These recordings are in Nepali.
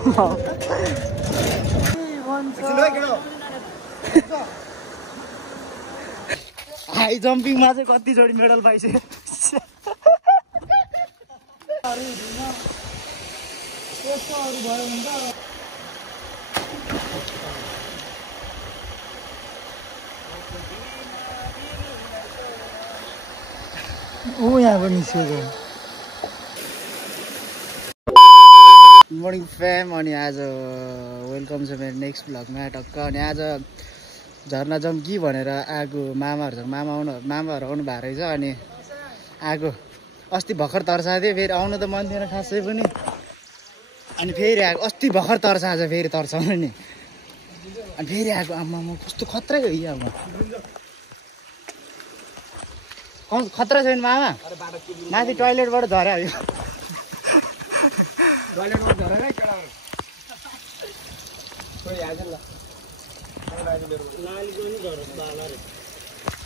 हाई जम्पिङमा चाहिँ कति जोडी मेडल पाइसक्यो यहाँ पनि निस्केको मर्निङ फ्याम। अनि आज वेलकम छ मेरो नेक्स्ट भ्लगमा टक्क। अनि आज झर्ना जाउँ कि भनेर आएको मामाहरू मामाहरू आउनु भएको रहेछ। अनि आएको अस्ति भर्खर तर्साएको थियो, फेरि आउनु त मन थिएन खासै पनि। अनि फेरि आएको अस्ति भर्खर तर्साएको छ, फेरि तर्साउनु नि। अनि फेरि आएको आमा कस्तो खतरा हो कि आमा, खतरा छैन मामा? माथि टोइलेटबाट झर्या हो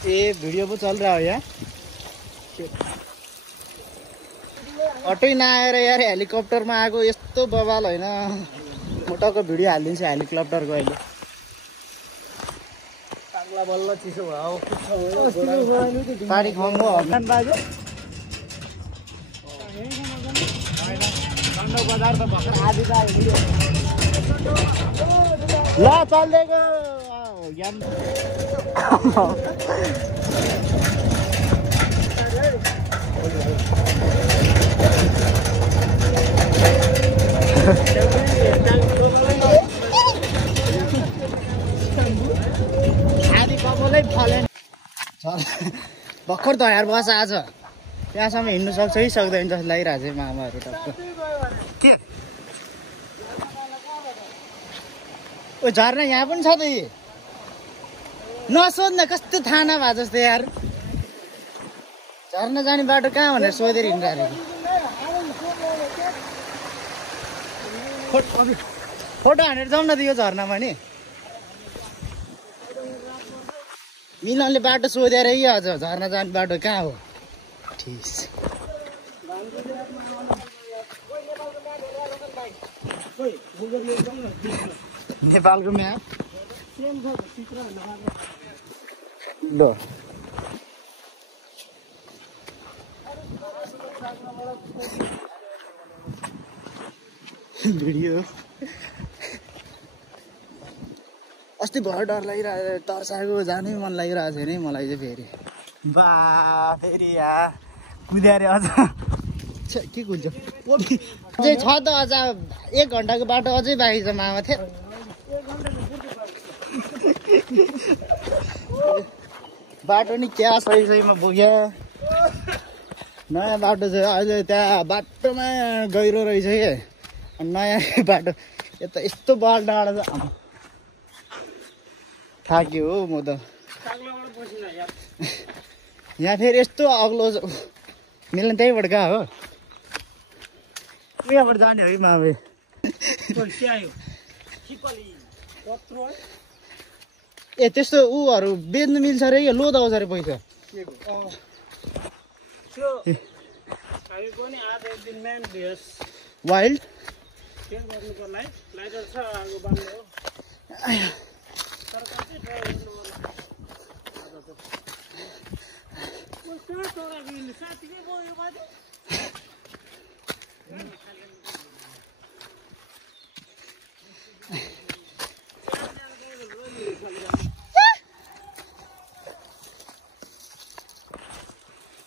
ए भिडियो पो चल रहा हो यहाँ। अटै नआएर यार हेलिकप्टरमा आएको यस्तो बवाल होइन। म टक्क भिडियो हालिदिन्छु हेलिकप्टरको अहिले। बल्ल चिसो भयो पानी खुवाउनु हो बाजे। बजार त भर्खर आधी ल चल्दैको ज्ञान आधी कपालै फलेन भर्खर तयार बस आज त्यहाँसम्म हिँड्नु सक्छ कि सक्दैन जस्तो लागिरहेको छ मामाहरू टक्क। ओ झर्ना यहाँ पनि छ त, नसोध्न कस्तो थाहा नभए जस्तो यार। झर्ना जाने बाटो कहाँ भनेर सोधेर हिँडिरहेको। फोटो हानेर जाउँ न त यो झर्नामा नि। मिलनले बाटो सोधेर कि अझ झर्ना जाने बाटो कहाँ हो। ठिक नेपालको म्याप ल भिडियो अस्ति भर डर लागिरहेको तर्साएको जानै मन लागिरहेको छैन है मलाई चाहिँ। फेरि बा फेरि यहाँ कुद्या रे अझ के कुद्छ अझै छ त, अझ 1 घन्टाको बाटो अझै बाँकी छ मामा थियो। बाटो नि क्या सही सहीमा बोक्या नयाँ बाटो छ अहिले। त्यहाँ बाटोमा गहिरो रहेछ कि नयाँ बाटो यता यस्तो बल डाँडा छ। थाक्यो हो म त यहाँ फेरि यस्तो अग्लो मिल्ने त्यहीँबाट गएको हो। यहाँबाट जाने हो कि मामे ए त्यस्तो ऊहरू बेच्नु मिल्छ अरे कि लोद आउँछ अरे पैसा। वाइल्ड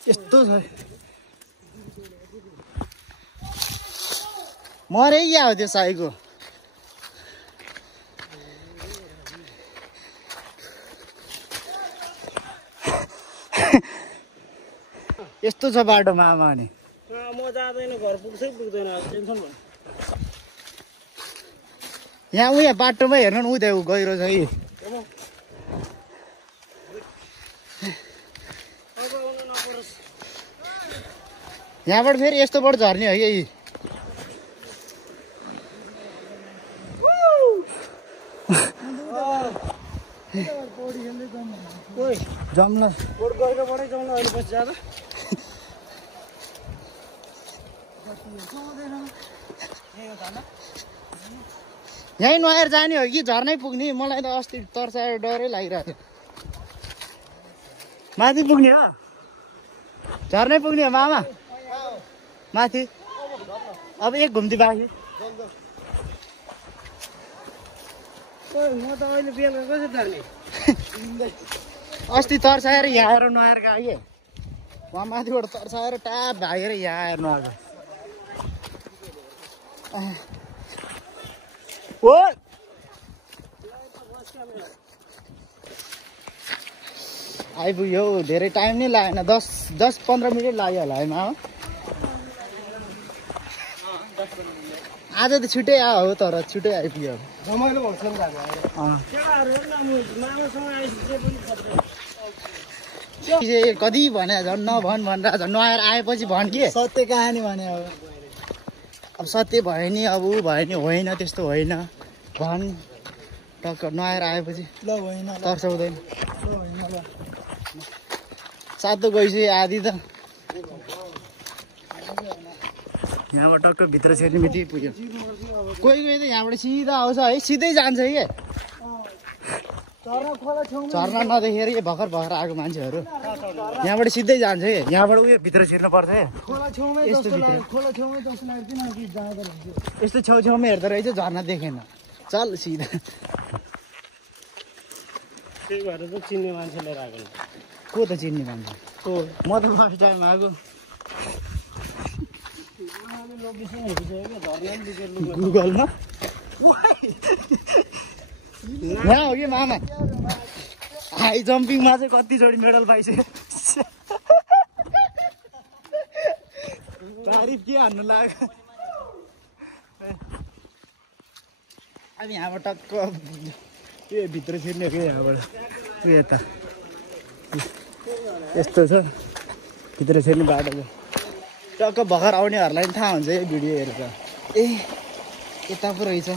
यस्तो छ मरै क्या हो त्यो साईको। यस्तो छ बाटो मामा नि। म जाँदैन घर पुग्छै पुग्दैन टेन्सन भयो। यहाँ उयो बाटोमा हेर्नु न उयो गहिरो छ कि। यहाँबाट फेरि यस्तोबाट झर्ने हो कि जम्न गहिरोबाटै जाउँ न अहिले पछि जाँदा। यहीँ नुहाएर जाने हो कि झर्नै पुग्ने? मलाई त अस्ति तर्साएर डरै लागिरहेको थियो। माथि पुग्ने हो? झर्नै पुग्ने हो मामा? माथि अब एक घुम्ती बाँकी। म त अहिले बेलुका कसरी झर्ने? अस्ति तर्साएर यहाँ आएर नुहाएर गयो कि वहाँ माथिबाट तर्साएर ट्याप भागेर यहाँ आएर नुहाएको। ओ आइपुग्यो। धेरै टाइम नै लागेन, 10-15 मिनट लाग्यो होला है मामा? आज त छिटै आयो हो, तर छिटै आइपुग्यो। रमाइलो भएको छ नि दाजु। कति भने झन् नभन् भनेर झन् नुहाएर आएपछि भन् के सत्य कहानी भने। अब सत्य भयो नि, अब ऊ भयो नि, होइन त्यस्तो होइन भन्। टक्क नुहाएर आएपछि ल होइन तर्साउँदैन। सातो गइसक्यो आधी त। यहाँबाट टक्क भित्र छिर्ने बित्तिकै पुग्यो। कोही कोही त यहाँबाट सिधा आउँछ है, सिधै जान्छ कि झर्ना नदेखेर कि भर्खर भर्खर आएको मान्छेहरू यहाँबाट सिधै जान्छ कि। यहाँबाट उयो भित्र छिर्नु पर्छ है। यस्तो छेउछेउमा हेर्दो रहेछ, झर्ना देखेन। चल सिधा। त्यही भएर त चिन्ने मान्छे लिएर आएको। को त चिन्ने मान्छे? म त फर्स्ट टाइम आएको। गुगलमा यहाँ हो कि मामा? हाई जम्पिङमा चाहिँ कतिचोटि मेडल पाइसक्यो। तारिफ के हान्नु लाग्यो। अब यहाँबाट टक्क यो भित्र छिर्ने हो कि यहाँबाट उयो यता यस्तो छ भित्र छिर्ने बाटो। टक्क भर्खर आउनेहरूलाई पनि थाहा हुन्छ यो भिडियो हेरेर। ए यता पो रहेछ।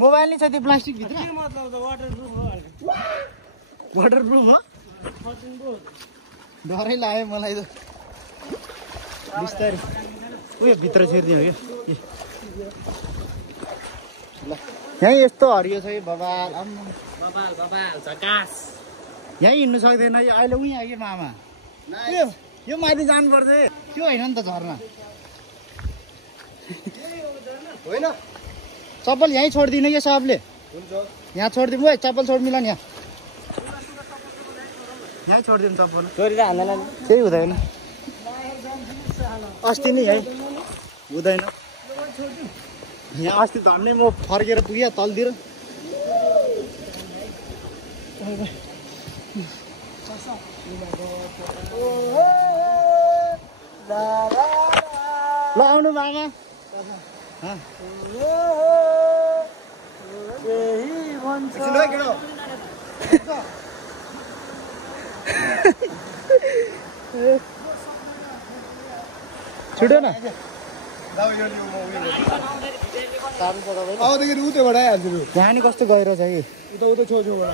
मोबाइल नै छ त्यो प्लास्टिक भित्र। वाटरप्रुफ हो? डरै लाग्यो मलाई त। बिस्तारै उयो भित्र छिर्ने हो क्या। यहीँ यस्तो हरियो छ कि बबाल झकास। यहीँ हिँड्नु सक्दैन यो अहिले। उहीँ आयो कि मामा? यो माथि जानुपर्छ है। त्यो होइन नि त झर्ना। होइन चप्पल यहीँ छोडिदिनु कि सबले? यहाँ छोडिदिनु। है चप्पल छोडिदिनु नि। यहीँ छोडिदिनु चप्पल। छोडेर हान्दैन केही हुँदैन। अस्ति नै यहीँ हुँदैन। यहाँ अस्ति झन्डै म फर्केर पुगेँ तलतिर। ल आउनु मामा। छुट्यो न यहाँ नि कस्तो गहिरो छ कि।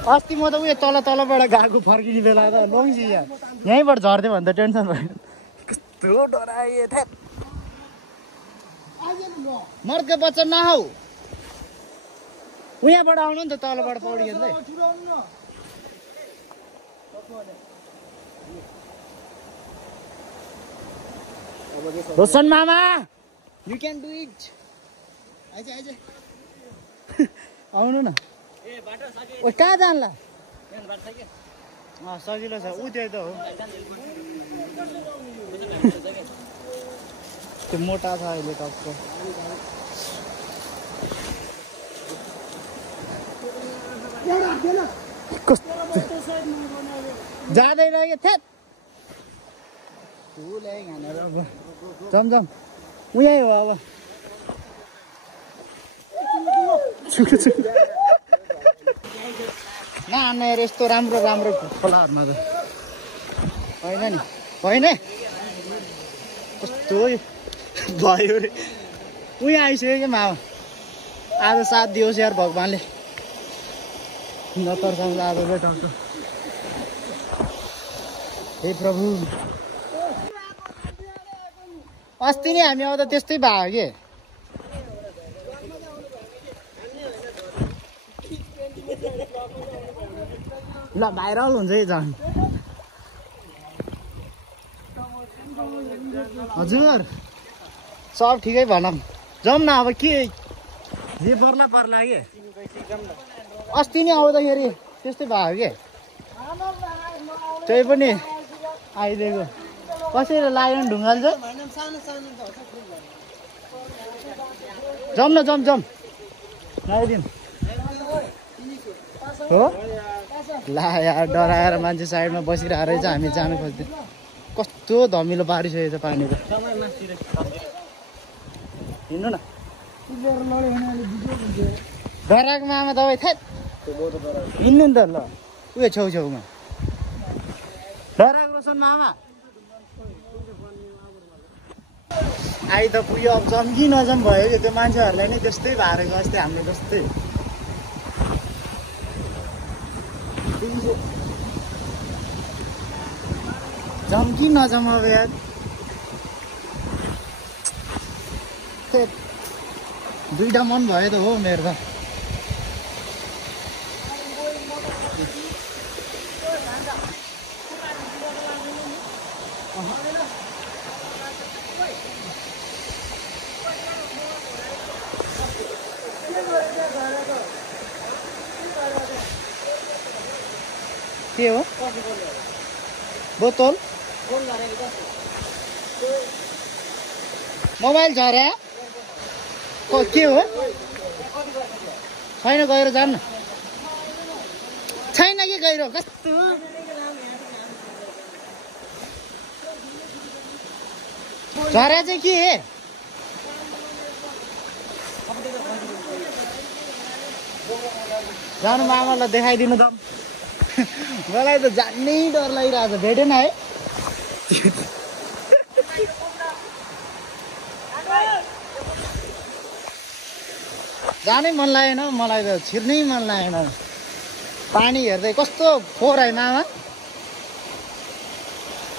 अस्ति म त उयो तलबाट गएको फर्किने बेला त लङ्सी यहीँबाट झर्थ्यो भने त टेन्सन भयो। कस्तो डराए थे। मर्दको बच्चा नहौ। उहाँबाट आउनु नि त तलबाट पौडी खेल्दै। रोशन मामा यु क्यान डु इट। आइज आइज आउनु न। ओ कहाँ जान्ला? सजिलो छ। ऊ त्यही त हो। त्यो मोटा छ अहिले टक्क। कस्तो जाँदैन कि थेट। अब जमजम उहीँ हो। अब न यस्तो राम्रो राम्रो खोलाहरूमा त होइन नि। होइन कस्तो भयो रे। उहीँ आइसक्यो कि मामा। आज साथ दियोस् यार भगवान्ले। नतर्साउँछ आज चाहिँ टक्क। हे प्रभु, अस्ति नै हामी आउँदा त्यस्तै भयो के। ल भाइरल हुन्छ है झन्। हजुर सब ठिकै भनौँ, जाउँ न अब के जे पर्ला पर्ला के। अस्ति नै आउँदाखेरि त्यस्तै भयो के, त्यही पनि आइदिएको। कसरी लाग्यो नि ढुङ्गाल चाहिँ। जाउँ न जाउँ लगाइदिउँ हो। ला यार डराएर मान्छे साइडमा बसिरहेको रहेछ, हामी जानु खोज्दै। कस्तो धमिलो पारिसकेको छ पानीको। हिँड्नु न। डराएको मामा तपाईँ थेट हिँड्नु नि त। ल उयो छेउछेउमा डराएको रोशन मामा आइ त पुग्यो। अब जम कि नजम भयो कि त्यो मान्छेहरूलाई नै त्यस्तै भएर अस्ति हाम्रो जस्तै। जम कि नजम अब यार। दुईटा मन भयो त हो मेरो त। के हो बोतल मोबाइल झर्या के हो छैन गएर जान्न छैन कि गएर कस्तो झर्या चाहिँ के जानु मामालाई देखाइदिनु त। मलाई त जान्नै डर लागिरहेको छ। भेटेन है जानै मन लागेन मलाई त, छिर्नै मन लागेन। पानी हेर्दै कस्तो फोहोर है मामा।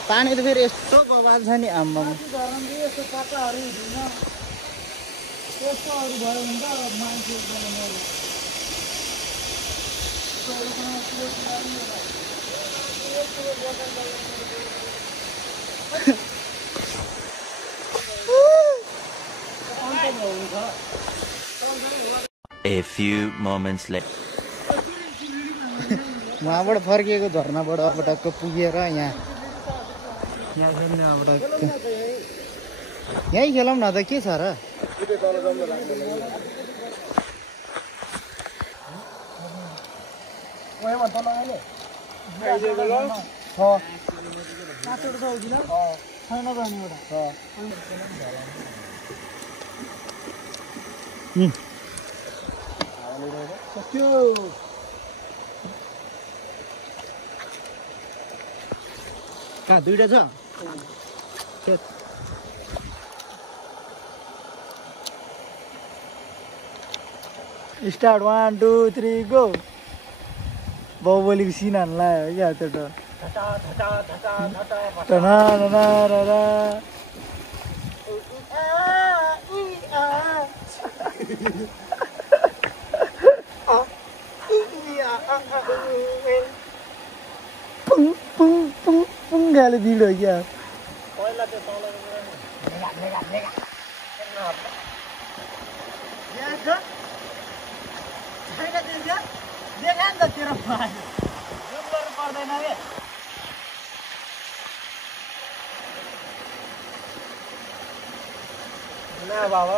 पानी त फेरि यस्तो बबाल छ नि आम्मा। A few moments later. वहाँबाट फर्किएको झरनाबाट अब टक्क पुगेर यहाँ खेल्ने अब टक्क यहीँ खेलौँ न त के छ र। कहाँ दुईटा छ स्टार्ट 1 2 3 गो। बाहुबलीको सिन हाल्नु लाग्यो क्या त्यो त। पुङ्गाले दिँदो क्या। देखा नि त तेरो पर्दैन के। ना बाबा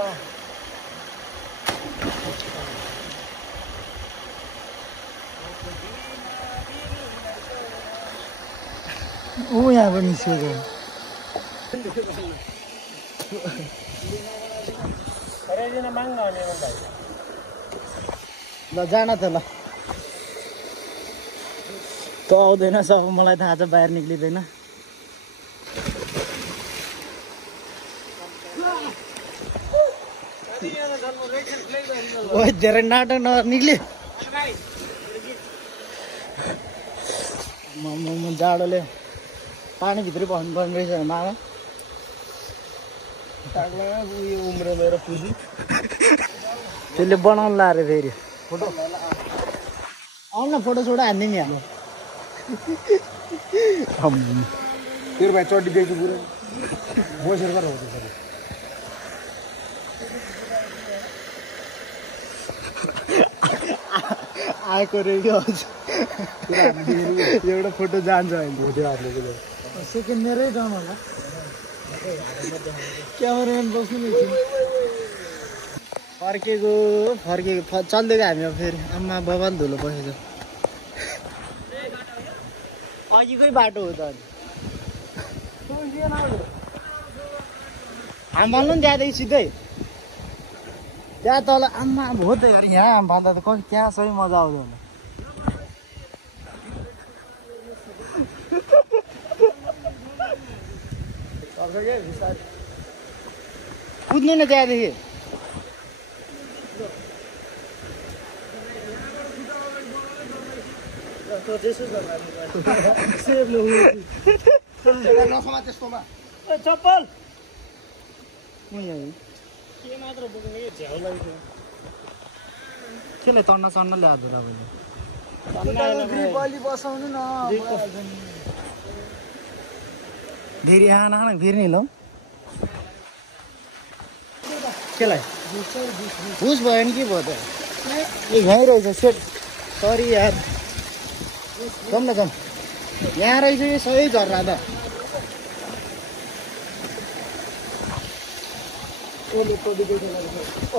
ऊ यहाँ पनि निस्केको। ल जान त। ल त आउँदैन सब मलाई थाहा छ, बाहिर निक्लिँदैन। ओ धेरै नाटक निक्ल्यो। जाडोले पानीभित्रै बस्नुपर्ने रहेछ मामा उयो उम्रेर पुजी त्यसले बनाउनु ला अरे फेरि फोटो आउनु न फोटो सोटो हान्ने नि यहाँ तेरो भाइ चड्डी दिएको पुरो बसेर गरेर हुन्छ सबै आएको रेडी आउँछ एउटा फोटो जान्छ अहिले सेकेन्ड मेरै जाउँ होला क्यामेराम्यान बस्नु नि फर्केको चल्दै हामी अब फेरि आमा बाबाले धुलो बसेछ अघिकै बाटो हो त हामी भन्नु नि त्यहाँदेखि सिधै त्यहाँ तल आमा हो त यार यहाँ भन्दा त कति त्यहाँ सबै मजा आउँछ होला कुद्नु न त्यहाँदेखि चप्पल के मात्र बोक्ने झ्याउ लाग्छ केलाई तन्ना चन्न ल्याएको बलि बसाउनु न फेरि आना फेरि नि ल केलाई भुस भयो नि के भयो त ए यहीँ रहेछ सेट सरी यार जाउँ न जाउँ यहाँ रहेछ यो सही झर्रा त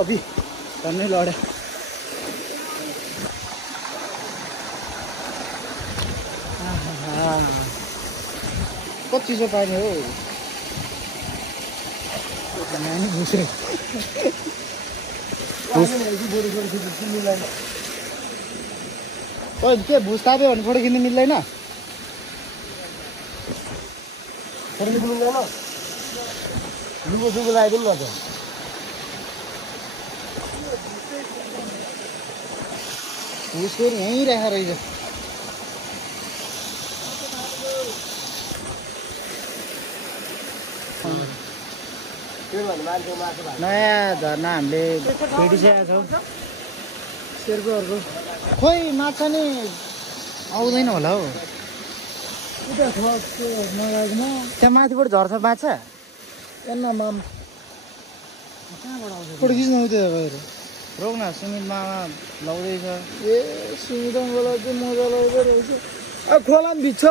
अभि झन्नै लड्यो कति चिसो पानी हो नानी घुस्रे के भुस ताप्यो भने फोटो खिच्नु मिल्दैन फोटो खिच्नु मिल्दैन लुगो सुगो लगाइदिउँ न त भुस फेरि यहीँ राखेर रहेछ नयाँ झर्ना हामीले भेटिसकेका छौँ शेर्पाहरूको खोइ माछा नि आउँदैन होला हौ त्यहाँ माथिबाट झर्छ माछा फोटो खिच्नु आउँथ्यो बाहिर रोक न सुमित मामा लाउँदैछ ए सुमित अङ्कललाई चाहिँ मजा लाउँदो रहेछ खोला पनि भिज्छ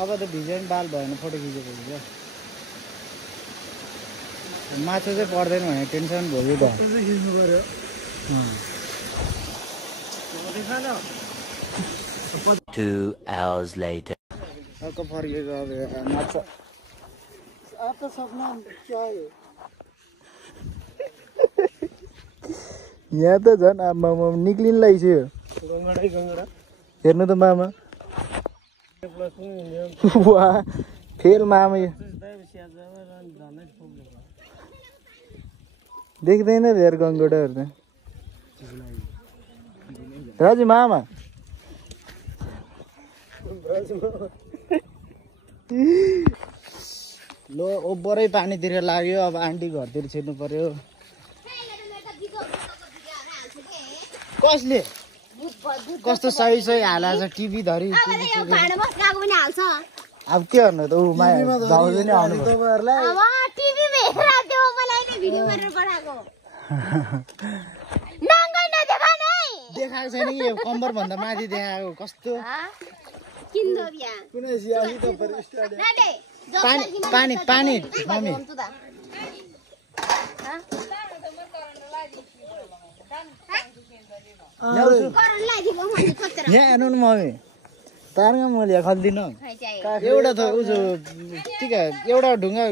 अब त भिज्यो नि बाल भएन फोटो खिचेको हुन्छ माछा चाहिँ पर्दैन भने टेन्सन भयो त खिच्नु पर्यो 2 hours later. अर्को फर्केको अब माछा आता सपना क्या है यहाँ त झन् आमामा निक्लिन लागिसक्यो हेर्नु त मामा वा फेल मामा यो देख्दैन धेर गङ्गोटाहरू त राजु मामा लो ओभरै पानीतिर लाग्यो अब आन्टी घरतिर छिर्नु पर्यो कसले कस्तो सही सही हालेको छ टिभी धरी अब के गर्नु त ऊ भाउजू नै आउनु देखाएको छैन कि कम्बर भन्दा माथि देखाएको कस्तो पानी पानी मम्मी यहाँ हेर्नु न मम्मी तारमा मैले खल्दिनँ एउटा त उजो ठिक एउटा ढुङ्गा